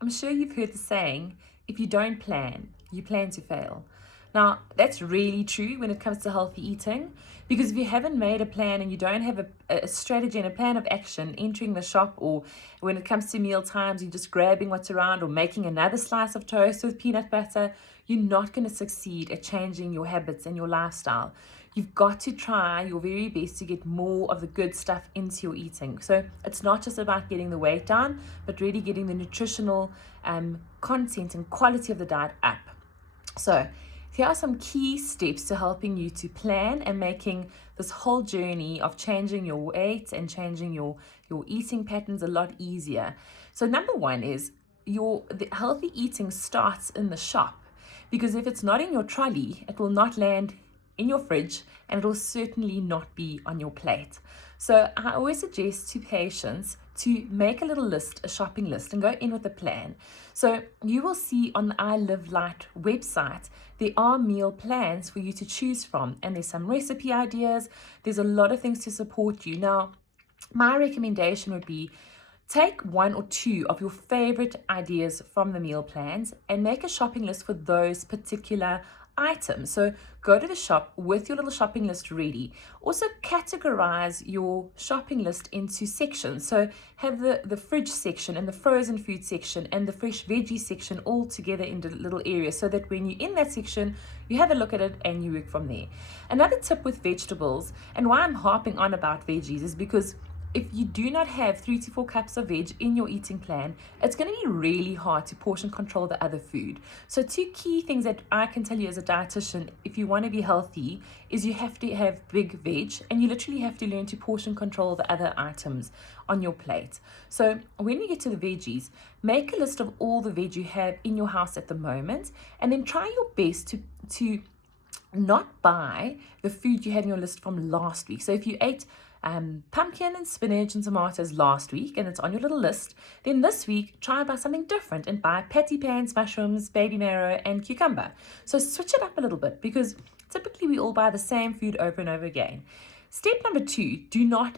I'm sure you've heard the saying, if you don't plan, you plan to fail. Now, that's really true when it comes to healthy eating, because if you haven't made a plan and you don't have a strategy and a plan of action entering the shop, or when it comes to meal times, you're just grabbing what's around or making another slice of toast with peanut butter, you're not going to succeed at changing your habits and your lifestyle. You've got to try your very best to get more of the good stuff into your eating. So it's not just about getting the weight down, but really getting the nutritional content and quality of the diet up. So here are some key steps to helping you to plan and making this whole journey of changing your weight and changing your eating patterns a lot easier. So number one is the healthy eating starts in the shop, because if it's not in your trolley, it will not land in your fridge, and it will certainly not be on your plate. So I always suggest to patients to make a little list, a shopping list, and go in with a plan. So you will see on the iLiveLite website, there are meal plans for you to choose from, and there's some recipe ideas. There's a lot of things to support you. Now, my recommendation would be take one or two of your favorite ideas from the meal plans and make a shopping list for those particular items. So go to the shop with your little shopping list ready. Also categorize your shopping list into sections. So have the fridge section and the frozen food section and the fresh veggie section all together in the little area, so that when you're in that section, you have a look at it and you work from there. Another tip with vegetables, and why I'm harping on about veggies, is because if you do not have 3 to 4 cups of veg in your eating plan, it's going to be really hard to portion control the other food. So 2 key things that I can tell you as a dietitian, if you want to be healthy, is you have to have big veg, and you literally have to learn to portion control the other items on your plate. So when you get to the veggies, make a list of all the veg you have in your house at the moment, and then try your best to not buy the food you had in your list from last week. So if you ate pumpkin and spinach and tomatoes last week and it's on your little list, then this week try and buy something different and buy patty pans, mushrooms, baby marrow and cucumber. So switch it up a little bit, because typically we all buy the same food over and over again. Step number 2, do not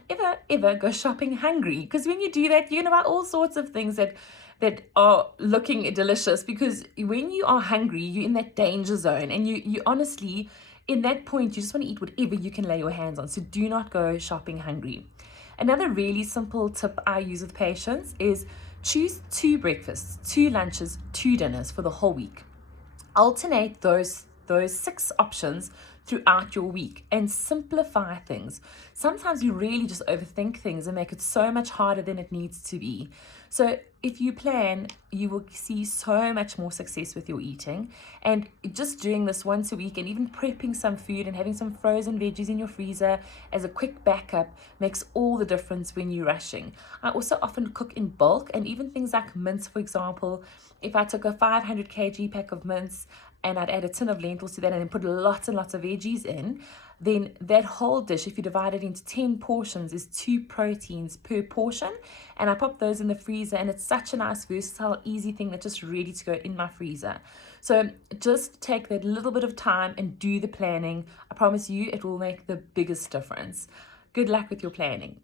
ever go shopping hungry, because when you do that, you're going to buy all sorts of things that are looking delicious, because when you are hungry, you're in that danger zone, and you honestly, in that point, you just want to eat whatever you can lay your hands on. So do not go shopping hungry. Another really simple tip I use with patients is choose 2 breakfasts, 2 lunches, 2 dinners for the whole week. Alternate those 6 options throughout your week and simplify things. Sometimes you really just overthink things and make it so much harder than it needs to be. So if you plan, you will see so much more success with your eating. And just doing this once a week, and even prepping some food and having some frozen veggies in your freezer as a quick backup, makes all the difference when you're rushing. I also often cook in bulk, and even things like mince, for example. If I took a 500 kg pack of mince and I'd add a tin of lentils to that and then put lots and lots of veggies in, then that whole dish, if you divide it into 10 portions, is 2 proteins per portion. And I pop those in the freezer, and it's such a nice, versatile, easy thing that's just ready to go in my freezer. So just take that little bit of time and do the planning. I promise you it will make the biggest difference. Good luck with your planning.